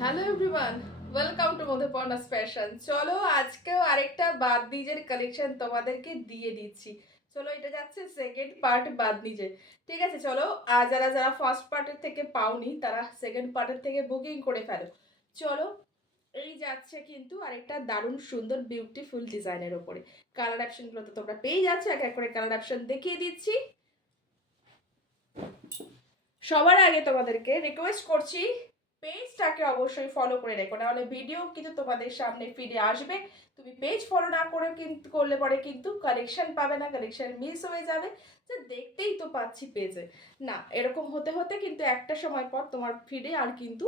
Hello everyone, welcome to Madhuparna's fashion. চলো আজকেও আরেকটা বাদনিজের কালেকশন তোমাদেরকে দিয়ে দিচ্ছি। চলো এটা যাচ্ছে সেকেন্ড পার্ট বাদনিজের। ঠিক আছে, চলো যারা যারা ফার্স্ট পার্টের থেকে পাওনি তারা সেকেন্ড পার্টের থেকে বুকিং করে ফেলো। চলো এই যাচ্ছে কিন্তু আরেকটা দারুণ সুন্দর বিউটিফুল ডিজাইনের ওপরে। কালার অপশনগুলো তো তোমরা পেয়ে যাচ্ছ, এক এক করে কালার অপশন দেখিয়ে দিচ্ছি। সবার আগে তোমাদেরকে রিকোয়েস্ট করছি, পেজটাকে অবশ্যই ফলো করে রেখো, নাহলে ভিডিও কিন্তু তোমাদের সামনে ফিরে আসবে। তুমি পেজ ফলো না করে কিন্তু করলে পরে কিন্তু কালেকশন পাবে না, কালেকশন মিস হয়ে যাবে। যে দেখতেই তো পাচ্ছি পেজে, না এরকম হতে হতে কিন্তু একটা সময় পর তোমার ফিরে আর কিন্তু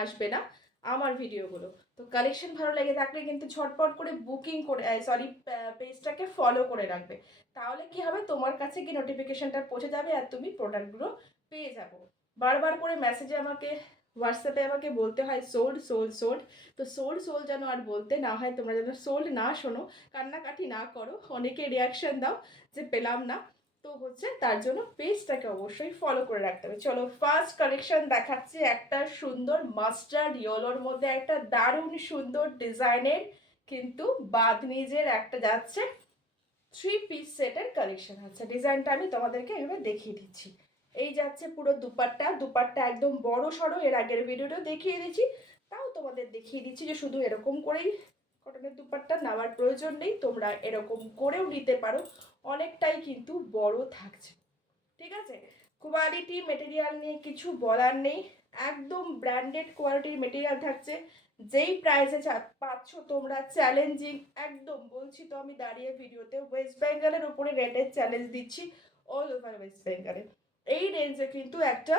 আসবে না আমার ভিডিওগুলো। তো কালেকশন ভালো লেগে থাকলে কিন্তু ঝটপট করে বুকিং করে পেজটাকে ফলো করে রাখবে। তাহলে কি হবে, তোমার কাছে কি নোটিফিকেশনটা পৌঁছে যাবে আর তুমি প্রোডাক্টগুলো পেয়ে যাবো। বারবার করে মেসেজে আমাকে, হোয়াটসঅ্যাপে আমাকে বলতে হয় সোল্ড সোল্ড সোল্ড। তো সোল্ড সোল্ড যেন আর বলতে না হয়, তোমরা যেন সোল্ড না শোনো, কান্নাকাটি না করো, অনেকে রিয়াকশন দাও যে পেলাম না। তো হচ্ছে তার জন্য পেজটাকে অবশ্যই ফলো করে রাখতে হবে। চলো ফার্স্ট কালেকশন দেখাচ্ছি, একটা সুন্দর মাস্টার্ড ইয়েলোর মধ্যে একটা দারুণ সুন্দর ডিজাইনের কিন্তু বাদনিজের একটা যাচ্ছে থ্রি পিস সেটের কালেকশন আছে। ডিজাইনটা আমি তোমাদেরকে এভাবে দেখিয়ে দিচ্ছি। এই যাচ্ছে পুরো দুপাট্টা, দুপাট্টা একদম বড় সড়ো, এর আগের ভিডিওটাও দেখিয়ে দিচ্ছি, তাও তোমাদের দেখিয়ে দিচ্ছি যে শুধু এরকম করেই কটনের দুপাট্টা নেওয়ার প্রয়োজন নেই, তোমরা এরকম করেও নিতে পারো, অনেকটাই কিন্তু বড় থাকছে। ঠিক আছে, কোয়ালিটি মেটেরিয়াল নিয়ে কিছু বলার নেই, একদম ব্র্যান্ডেড কোয়ালিটির মেটেরিয়াল থাকছে। যেই প্রাইসে পাচ্ছ তোমরা চ্যালেঞ্জিং, একদম বলছি তো আমি দাঁড়িয়ে ভিডিওতে, ওয়েস্ট বেঙ্গলের উপরে রেটের চ্যালেঞ্জ দিচ্ছি, অল ওভার ওয়েস্ট বেঙ্গলে। এই রেঞ্জে কিন্তু একটা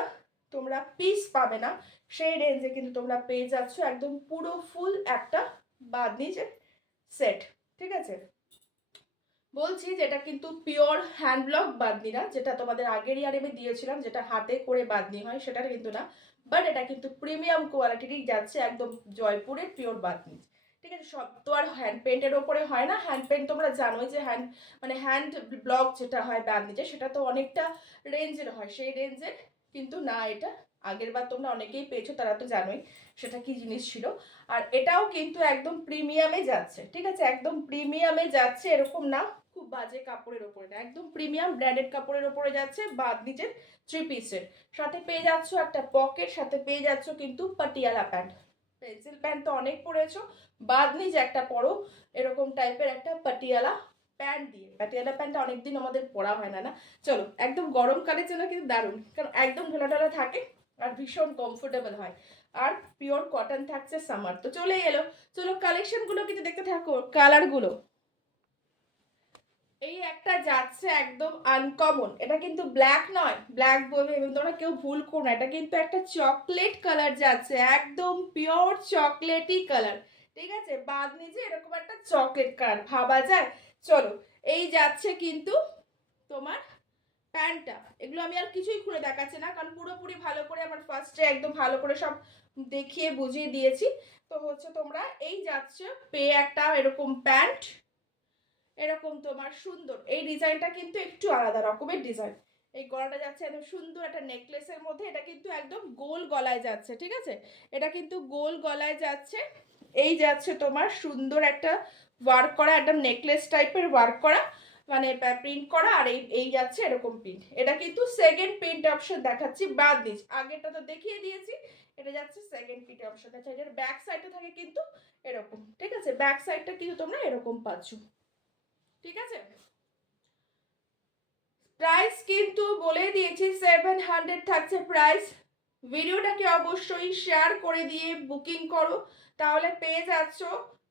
তোমরা পিস পাবে না, সেই রেঞ্জে কিন্তু তোমরা পেয়ে যাচ্ছ একদম পুরো ফুল একটা বাদনিজের সেট। ঠিক আছে, বলছি যেটা কিন্তু পিওর হ্যান্ড ব্লক বাঁধনি না, যেটা তোমাদের আগের ইয়ারে আমি দিয়েছিলাম যেটা হাতে করে বাঁধনি হয়, সেটা কিন্তু না। বাট এটা কিন্তু প্রিমিয়াম কোয়ালিটিরই যাচ্ছে, একদম জয়পুরের পিওর বাঁধনি। ঠিক আছে, সব তো আর হ্যান্ড পেন্টের ওপরে হয় না। হ্যান্ড পেন্ট তোমরা জানোই যে হ্যান্ড ব্লক যেটা হয় বাঁধনিতে, সেটা তো অনেকটা রেঞ্জের হয়, সেই রেঞ্জের কিন্তু না এটা। আগের বার তোমরা অনেকেই পেয়েছো, তারা তো জানোই সেটা কি জিনিস ছিল। আর এটাও কিন্তু একদম প্রিমিয়ামে যাচ্ছে। ঠিক আছে, একদম প্রিমিয়ামে যাচ্ছে, এরকম না খুব বাজে কাপড়ের ওপরে না, একদম প্রিমিয়াম ব্র্যান্ডেড কাপড়ের ওপরে যাচ্ছে বাদনিজের থ্রি পিসের। সাথে পেয়ে যাচ্ছ একটা পকেট, সাথে পেয়ে যাচ্ছ কিন্তু পাটিয়ালা প্যান্ট। পেন্সিল প্যান্ট তো অনেক পরেছো, বাদনিজ একটা পরো এরকম টাইপের একটা পাটিয়ালা প্যান্ট দিয়ে। পাটিয়ালা প্যান্টটা অনেকদিন আমাদের পরা হয় না না। চলো একদম গরমকালের জন্য কিন্তু দারুণ, কারণ একদম ঢোলা ঢোলা থাকে আর ভীষণ কমফোর্টেবল হয়, আর পিওর কটন থাকছে, সামার তো চলে এলো। চলো কালেকশনগুলো কিন্তু দেখতে থাকো, কালারগুলো। এই একটা যাচ্ছে একদম আনকমন, এটা কিন্তু ব্ল্যাক নয়, ব্ল্যাক বলবে এবং তোমরা কেউ ভুল করো না, এটা কিন্তু একটা চকলেট কালার যাচ্ছে, একদম পিওর চকলেটই কালার। ঠিক আছে, বাদ নিজে এরকম একটা চকলেট কালার ভাবা যায়। চলো এই যাচ্ছে কিন্তু তোমার প্যান্টটা, এগুলো আমি আর কিছুই খুলে দেখাচ্ছি না, কারণ পুরোপুরি ভালো করে আমার ফার্স্টে একদম ভালো করে সব দেখিয়ে বুঝিয়ে দিয়েছি। তো হচ্ছে তোমরা এই যাচ্ছে পেয়ে একটা এরকম প্যান্ট, এরকম তোমার সুন্দর এই ডিজাইনটা কিন্তু একটু আলাদা রকমের ডিজাইন। এই গলাটা যাচ্ছে একদম সুন্দর একটা নেকলেসের মধ্যে, এটা কিন্তু একদম গোল গলায় যাচ্ছে। ঠিক আছে, এটা কিন্তু গোল গলায় যাচ্ছে। এই যাচ্ছে তোমার সুন্দর একটা ওয়ার্ক করা, একদম নেকলেস টাইপের ওয়ার্ক করা, মানে প্রিন্ট করা, আর এই এই যাচ্ছে এরকম প্রিন্ট। এটা কিন্তু সেকেন্ড প্রিন্ট অপশন দেখাচ্ছি, বাদ দিচ্ছি, আগেরটা তো দেখিয়ে দিয়েছি। এটা যাচ্ছে সেকেন্ড প্রিন্ট অপশন, আচ্ছা এটার ব্যাক সাইডে থাকে কিন্তু এরকম। ঠিক আছে, ব্যাক সাইডটা কিন্তু তোমরা এরকম পাচ্ছ। ঠিক আছে, প্রাইস কিন্তু বলে দিয়েছি 700 থাকছে প্রাইস। ভিডিওটাকে অবশ্যই শেয়ার করে দিয়ে বুকিং করো, তাহলে পেয়ে যাচ্ছ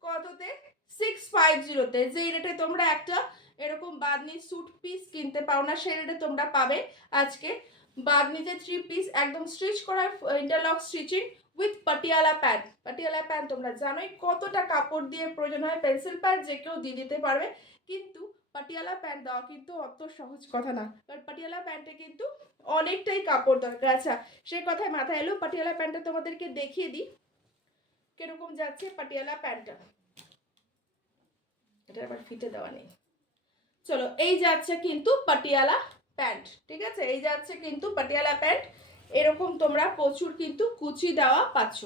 কততে, 650-তে। যে রেটে তোমরা একটা এরকম বাদনি স্যুট পিস কিনতে পাও না, সেই রেটে তোমরা পাবে আজকে বাদনিতে থ্রি পিস একদম স্টিচ করা, interlock stitching with Patiala pant. Patiala pant তোমরা জানোই কতটা কাপড় দিয়ে প্রয়োজন হয়, পেন্সিল প্যান্ট যে কেউ দিয়ে দিতে পারবে, কিন্তু পাটিয়ালা প্যান্ট দেওয়া কিন্তু অত সহজ কথা না, কারণ পাটিয়ালা প্যান্টে কিন্তু অনেকটাই কাপড় দরকার। আচ্ছা, সে কথায় মাথায় এলো, পাটিয়ালা প্যান্টটা তোমাদেরকে দেখিয়ে দিই কিরকম যাচ্ছে পাটিয়ালা প্যান্টটা। এটা আবার ফিতে দেওয়া নেই। চলো এই যাচ্ছে কিন্তু পাটিয়ালা প্যান্ট। ঠিক আছে, এই যাচ্ছে কিন্তু পাটিয়ালা প্যান্ট, এরকম তোমরা প্রচুর কিন্তু কুচি দেওয়া পাচ্ছ।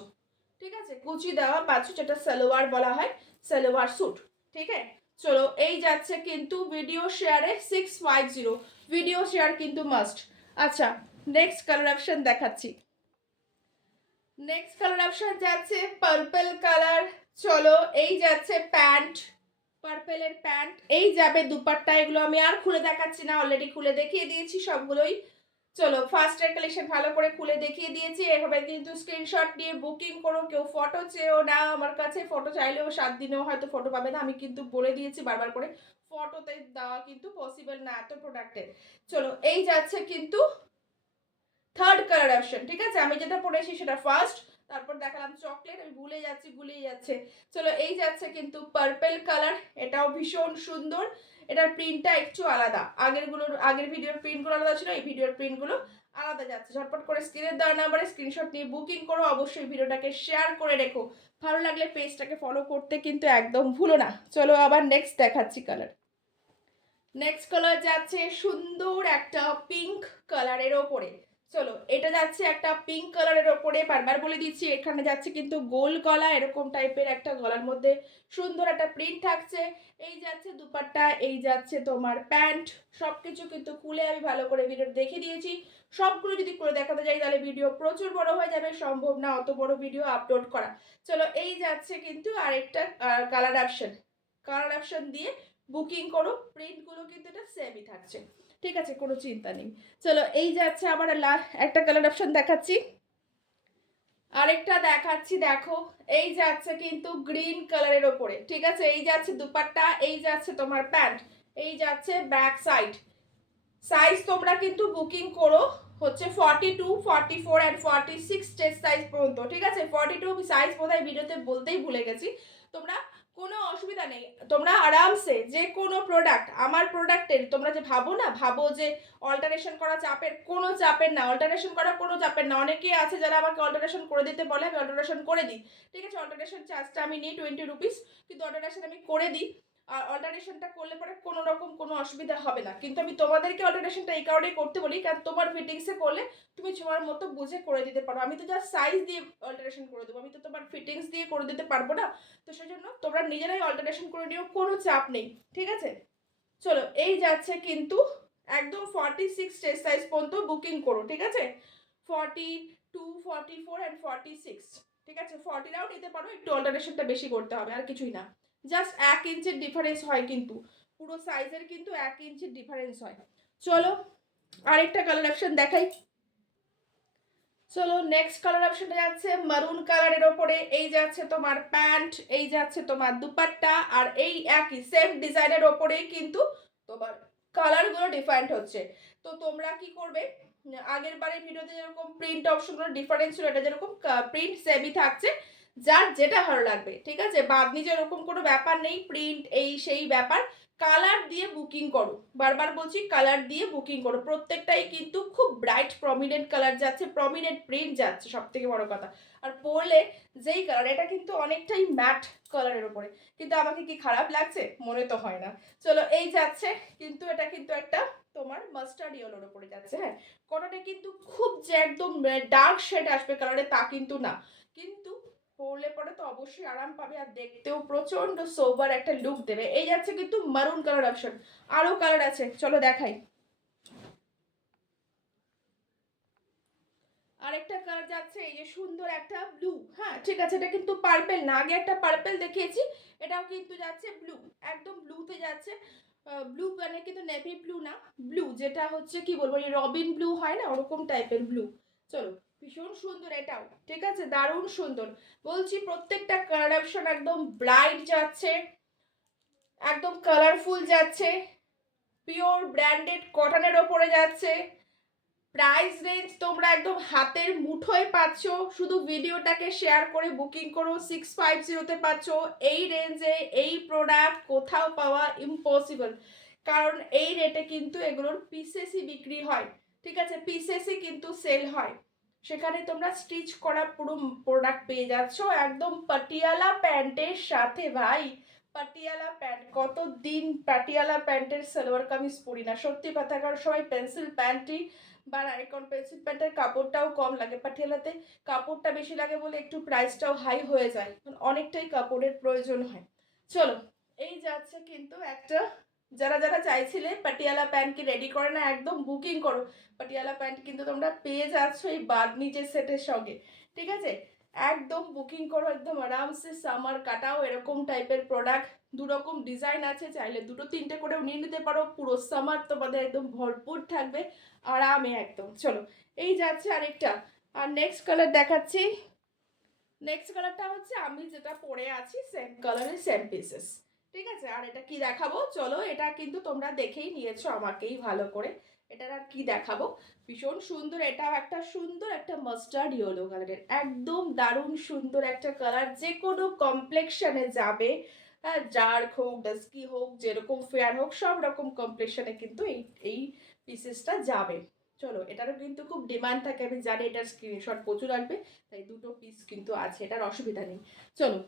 ঠিক আছে, কুচি দেওয়া পাচ্ছ, যেটা সালোয়ার বলা হয়, সালোয়ার স্যুট। ঠিক আছে, চলো এই যাচ্ছে কিন্তু ভিডিও শেয়ারে 650, ভিডিও শেয়ার কিন্তু মাস্ট। আচ্ছা, নেক্সট কালার অপশন দেখাচ্ছি। নেক্সট কালার অপশন যাচ্ছে পার্পল কালার। চলো এই যাচ্ছে প্যান্ট, পার্পেলের প্যান্ট, এই যাবে দুপাট্টা। এগুলো আমি আর খুলে দেখাচ্ছি না, অলরেডি খুলে দেখিয়ে দিয়েছি সবগুলোই। চলো ফার্স্ট এর কালেকশন ভালো করে খুলে দেখিয়ে দিয়েছি। এভাবে কিন্তু স্ক্রিনশট নিয়ে বুকিং করো, কেউ ফটো চেয়েও না আমার কাছে, ফটো চাইলেও 7 দিনেও হয়তো ফটো পাবে না, আমি কিন্তু বলে দিয়েছি বারবার করে, ফটোতে দেওয়া কিন্তু পসিবল না এত প্রোডাক্টের। চলো এই যাচ্ছে কিন্তু থার্ড কালার অপশন। ঠিক আছে, আমি যেটা পরেছি সেটা ফার্স্ট, তারপর দেখালাম চকলেট, আমি গুলিয়ে যাচ্ছে। চলো এই যাচ্ছে কিন্তু পার্পল কালার, এটাও ভীষণ সুন্দর। এটার প্রিন্টটা একটু আলাদা, আগের ভিডিওর প্রিন্টগুলো আলাদা ছিল, এই ভিডিওর প্রিন্টগুলো আলাদা যাচ্ছে। ঝটপট করে স্ক্রিনের দেওয়া নাম্বারে স্ক্রিনশট নিয়ে বুকিং করো, অবশ্যই ভিডিওটাকে শেয়ার করে রেখো, ভালো লাগলে পেজটাকে ফলো করতে কিন্তু একদম ভুলো না। চলো আবার নেক্সট দেখাচ্ছি কালার। নেক্সট কালার যাচ্ছে সুন্দর একটা পিঙ্ক কালারের ওপরে। চলো এটা যাচ্ছে একটা পিঙ্ক কালারের ওপরে, বারবার বলে দিচ্ছি এখানে যাচ্ছে কিন্তু গোল গলা, এরকম টাইপের একটা গলার মধ্যে সুন্দর একটা প্রিন্ট থাকছে। এই যাচ্ছে দুপাট্টা, এই যাচ্ছে তোমার প্যান্ট, সবকিছু কিন্তু খুলে আমি ভালো করে ভিডিও দেখে দিয়েছি। সবগুলো যদি করে দেখাতে যাই তাহলে ভিডিও প্রচুর বড় হয়ে যাবে, সম্ভব না অত বড় ভিডিও আপলোড করা। চলো এই যাচ্ছে কিন্তু আরেকটা কালার অপশন দিয়ে বুকিং করো, প্রিন্টগুলো কিন্তু এটা সেমই থাকছে। ঠিক আছে, কোনো চিন্তা নেই। চলো এই যাচ্ছে আবার একটা কালার অপশন দেখাচ্ছি, আরেকটা দেখাচ্ছি, দেখো এই যাচ্ছে কিন্তু গ্রিন কালারের ওপরে। ঠিক আছে, এই যাচ্ছে দুপাট্টা, এই যাচ্ছে তোমার প্যান্ট, এই যাচ্ছে ব্যাক সাইড। সাইজ তোমরা কিন্তু বুকিং করো হচ্ছে 42, 44 অ্যান্ড 46 চেস্ট সাইজ পর্যন্ত। ঠিক আছে, 42 সাইজ বোধহয় ভিডিওতে বলতেই ভুলে গেছি। তোমরা কোনো অসুবিধা নেই, তোমরা আরামসে যে কোনো প্রোডাক্ট, আমার প্রোডাক্টের তোমরা যে ভাবো যে অল্টারেশন করা চাপের, কোনো চাপের না, অল্টারেশন করা কোনো চাপের না। অনেকেই আছে যারা আমাকে অল্টারেশন করে দিতে বলে, আমি অল্টারেশন করে দিই। ঠিক আছে, অল্টারেশন চার্জটা আমি নিই 20 রুপিস, কিন্তু অল্টারেশন আমি করে দিই। আর অল্টারেশনটা করলে পরে কোনো রকম কোনো অসুবিধা হবে না, কিন্তু আমি তোমাদেরকে অল্টারেশনটা এই কারণেই করতে বলি, কারণ তোমার ফিটিংসে করলে তুমি তোমার মতো বুঝে করে দিতে পারো। আমি তো জাস্ট সাইজ দিয়ে অল্টারেশন করে দেবো, আমি তো তোমার ফিটিংস দিয়ে করে দিতে পারবো না। তো সেই জন্য তোমরা নিজেরাই অল্টারেশন করে নিও, কোনো চাপ নেই। ঠিক আছে, চলো এই যাচ্ছে কিন্তু একদম 46 চেস্ট সাইজ পর্যন্ত বুকিং করো। ঠিক আছে, 42, 44 অ্যান্ড 46। ঠিক আছে, 40রাও নিতে পারো, একটু অল্টারেশনটা বেশি করতে হবে, আর কিছুই না। জাস্ট 1 ইঞ্চির ডিফারেন্স হয়, কিন্তু পুরো সাইজের কিন্তু 1 ইঞ্চির ডিফারেন্স হয়। চলো আরেকটা কালার অপশন দেখাই। চলো নেক্সট কালার অপশনটা যাচ্ছে মারুন কালারের ওপরে। এই যাচ্ছে তোমার প্যান্ট, এই যাচ্ছে তোমার দুপাট্টা, আর এই একই সেম ডিজাইনের ওপরেই কিন্তু তোমার কালারগুলো ডিফারেন্ট হচ্ছে। তো তোমরা কি করবে, আগের বারের ভিডিওতে যেরকম প্রিন্ট অপশনগুলো ডিফারেন্ট ছিল, এটা যেরকম প্রিন্ট সেমই থাকছে, যার যেটা ভালো লাগবে। ঠিক আছে, বাদনি যেরকম কোনো ব্যাপার নেই, প্রিন্ট এই সেই ব্যাপার, কালার দিয়ে বুকিং করো, বারবার বলছি কালার দিয়ে বুকিং করো। প্রত্যেকটাই কিন্তু খুব ব্রাইট প্রমিনেন্ট কালার যাচ্ছে, প্রমিনেন্ট প্রিন্ট যাচ্ছে, সব থেকে বড় কথা। আর পরলে যেই কালার, এটা কিন্তু অনেকটাই ম্যাট কালারের উপরে, কিন্তু আমাকে কি খারাপ লাগছে, মনে তো হয় না। চলো এই যাচ্ছে কিন্তু এটা কিন্তু একটা তোমার মাস্টার্ড ইয়েলোর উপরে যাচ্ছে। হ্যাঁ, কোনোটা কিন্তু খুব যে একদম ডার্ক শেড আসবে কালারে তা কিন্তু না, কিন্তু পরলে পরে তো অবশ্যই আরাম পাবে, আর দেখতেও প্রচন্ড সোবার একটা লুক দেবে। এই যাচ্ছে কিন্তু মারুন কালার অপশন, আরো কালার আছে, চলো দেখাই। আরেকটা কালার যাচ্ছে এই যে সুন্দর একটা ব্লু। হ্যাঁ ঠিক আছে, এটা কিন্তু পার্পেল না, আগে একটা পার্পেল দেখিয়েছি, এটাও কিন্তু যাচ্ছে ব্লু, একদম ব্লুতে যাচ্ছে। ব্লু মানে কিন্তু নেভি ব্লু না, ব্লু যেটা হচ্ছে কি বলবো, এই রবিন ব্লু হয় না, ওরকম টাইপের ব্লু। চলো ভীষণ সুন্দর এটাও। ঠিক আছে, দারুণ সুন্দর। বলছি প্রত্যেকটা কালার অপশন একদম ব্রাইট যাচ্ছে, একদম কালারফুল যাচ্ছে, পিওর ব্র্যান্ডেড কটনের ওপরে যাচ্ছে। প্রাইস রেঞ্জ তোমরা একদম হাতের মুঠোয় পাচ্ছ, শুধু ভিডিওটাকে শেয়ার করে বুকিং করো, 650তে পাচ্ছ। এই রেঞ্জে এই প্রোডাক্ট কোথাও পাওয়া ইম্পসিবল, কারণ এই রেটে কিন্তু এগুলোর পিসেসই বিক্রি হয়। ঠিক আছে, পিসেসই কিন্তু সেল হয়, সেখানে তোমরা স্টিচ করা পুরো প্রোডাক্ট পেয়ে যাচ্ছ একদম পাটিয়ালা প্যান্টের সাথে। ভাই পাটিয়ালা প্যান্ট, কতদিন পাটিয়ালা প্যান্টের সালোয়ার কামিজ পরি না, সত্যি কথা, কারণ সবাই পেন্সিল প্যান্টই বা রায়কন পেন্সিল প্যান্টের কাপড়টাও কম লাগে, পাটিয়ালাতে কাপড়টা বেশি লাগে বলে একটু প্রাইসটাও হাই হয়ে যায়, অনেকটাই কাপড়ের প্রয়োজন হয়। চলো, এই যাচ্ছে কিন্তু একটা, যারা যারা চাইছিলে পাটিয়ালা প্যান্ট কি রেডি করে না, একদম বুকিং করো। পাটিয়ালা প্যান্ট কিন্তু তোমরা পেয়ে যাচ্ছ এই বাদনি যে সেটের সঙ্গে, ঠিক আছে? একদম বুকিং করো, একদম আরামসে সামার কাটাও। এরকম টাইপের প্রোডাক্ট দুরকম ডিজাইন আছে, চাইলে দুটো তিনটে করেও নিয়ে নিতে পারো, পুরো সামার তোমাদের একদম ভরপুর থাকবে আরামে একদম। চলো, এই যাচ্ছে আরেকটা। আর নেক্সট কালার দেখাচ্ছি। নেক্সট কালারটা হচ্ছে আমি যেটা পরে আছি সেম কালারের সেম পিসেস, ঠিক আছে? আর এটা কি দেখাবো, চলো, এটা কিন্তু তোমরা দেখেই নিয়েছো আমাকেই ভালো করে, এটার আর কি দেখাবো। ভীষণ সুন্দর, এটাও একটা সুন্দর একটা মাস্টার্ড ইয়েলো কালারের, একদম দারুণ সুন্দর একটা কালার, যে কোনো কমপ্লেক্সনে যাবে। হ্যাঁ, ডার্ক হোক, ডাস্কি হোক, যেরকম ফেয়ার হোক, সব রকম কমপ্লেক্সনে কিন্তু এই এই পিসেসটা যাবে। চলো, এটারও কিন্তু খুব ডিমান্ড থাকে, আমি জানি, এটার স্ক্রিনশট প্রচুর আসবে, তাই দুটো পিস কিন্তু আছে, এটার অসুবিধা নেই। চলো,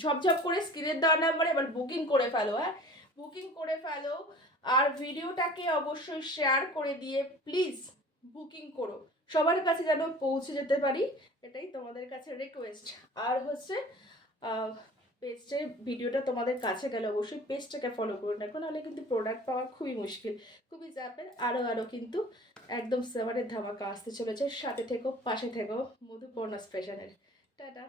ঝপঝপ করে স্ক্রিনের দেওয়া নাম্বারে এবার বুকিং করে ফেলো। হ্যাঁ, বুকিং করে ফেলো। আর ভিডিওটাকে অবশ্যই শেয়ার করে দিয়ে প্লিজ বুকিং করো, সবার কাছে যেন পৌঁছে যেতে পারি, এটাই তোমাদের কাছে রিকোয়েস্ট। আর হচ্ছে পেজটার ভিডিওটা তোমাদের কাছে গেলে অবশ্যই পেজটাকে ফলো করে রাখো, নাহলে কিন্তু প্রোডাক্ট পাওয়া খুবই মুশকিল, খুবই চাপের। আরও কিন্তু একদম সামারের ধামাকা আসতে চলেছে, সাথে থেকো, পাশে থেকো মধুপর্ণা স্পেশালের। টাটা।